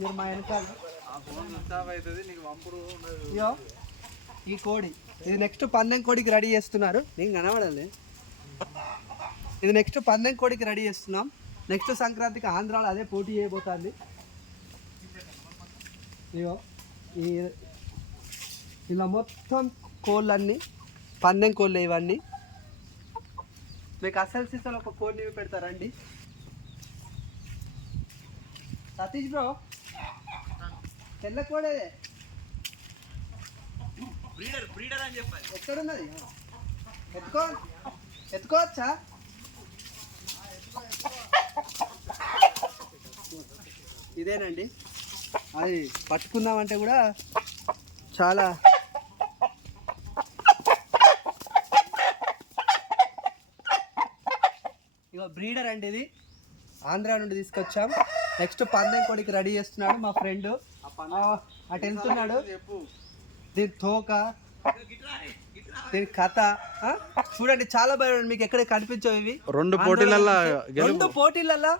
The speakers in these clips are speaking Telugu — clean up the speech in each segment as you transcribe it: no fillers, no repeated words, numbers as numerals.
మీరు మా వెనకాల ఇయో ఈ కోడి ఇది నెక్స్ట్ పందెం కోడికి రెడీ చేస్తున్నారు. నేను కనబడాలి. ఇది నెక్స్ట్ పందెం కోడికి రెడీ చేస్తున్నాం. నెక్స్ట్ సంక్రాంతికి ఆంధ్రాలో అదే పోటీ చేయబోతుంది. ఇయో ఇలా మొత్తం కోళ్ళన్నీ పందెం కోళ్ళు ఇవన్నీ. మీకు అసలు సీసాలు ఒక కోడిని పెడతారండి. సతీష్ బ్రో తెల్ల కోడే బ్రీడర్ అని చెప్పాలి. ఎక్కడున్నది? ఎత్తుకోవచ్చా? ఇదేనండి. అది పట్టుకుందామంటే కూడా చాలా ఇగో బ్రీడర్ అండి. ఇది ఆంధ్రా నుండి తీసుకొచ్చాం. నెక్స్ట్ పందెం కోడికి రెడీ చేస్తున్నాడు మా ఫ్రెండ్. అటు వెళ్తున్నాడు. దీని తోక, దీని కథ చూడండి. చాలా బాగుంది. మీకు ఎక్కడ కనిపించవు ఇవి. రెండు పోటీలలో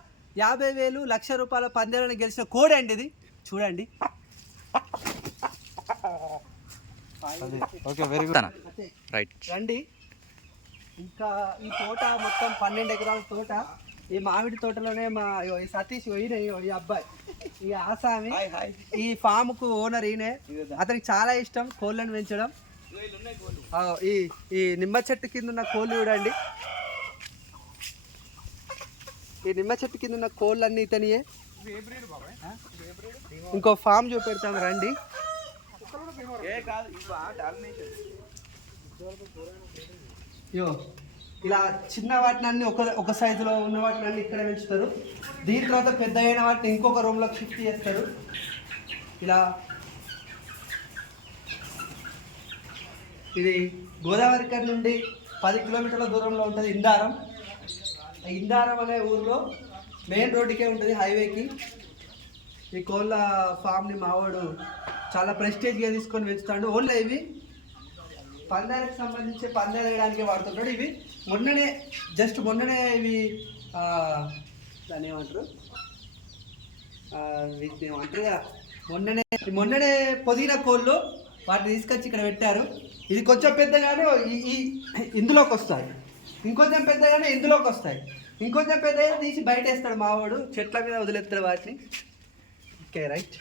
50,000 1,00,000 పందాలను గెలిచిన కోడి అండి ఇది. చూడండి. రండి. ఇంకా ఈ తోట మొత్తం 12 ఎకరాల తోట. ఈ మామిడి తోటలోనే మా ఈ సతీష్ ఈయన ఈ అబ్బాయి ఈ ఆసామి ఈ ఫామ్ కు ఓనర్ ఈయనే. అతనికి చాలా ఇష్టం కోళ్ళని పెంచడం. ఈ నిమ్మ చెట్టు కింద ఉన్న కోళ్ళు చూడండి. ఈ నిమ్మ చెట్టు కింద ఉన్న కోళ్ళన్నీ ఇతనియే. ఇంకో ఫామ్ చూపెడతాం రండి. ఇలా చిన్న వాటిని అన్ని ఒక సైజులో ఉన్న వాటిని అన్ని ఇక్కడ పెంచుతారు. దీని తర్వాత పెద్ద అయిన వాటిని ఇంకొక రూమ్లోకి షిఫ్ట్ చేస్తారు. ఇలా ఇది గోదావరి కర్ నుండి 10 కిలోమీటర్ల దూరంలో ఉంటుంది ఇందారం. ఇందారం అనే ఊర్లో మెయిన్ రోడ్డుకే ఉంటుంది, హైవేకి. ఈ కోళ్ళ ఫామ్ని మావాడు చాలా ప్రెస్టేజ్గా తీసుకొని పెంచుతాడు. ఓన్లీ ఇవి పందాలకు సంబంధించి పందాలు వేయడానికి వాడుతుంటాడు. ఇవి మొన్ననే ఇవి దాన్ని ఏమంటారు, వీటిని ఏమంటారుగా మొన్ననే పొదిగిన కోళ్ళు. వాటిని తీసుకొచ్చి ఇక్కడ పెట్టారు. ఇది కొంచెం పెద్దగానే ఇందులోకి వస్తాయి, ఇంకొంచెం పెద్దగానే ఇందులోకి వస్తాయి, ఇంకొంచెం పెద్దగా తీసి బయట వేస్తాడు మావాడు. చెట్ల మీద వదిలేస్తాడు వాటిని. Okay right.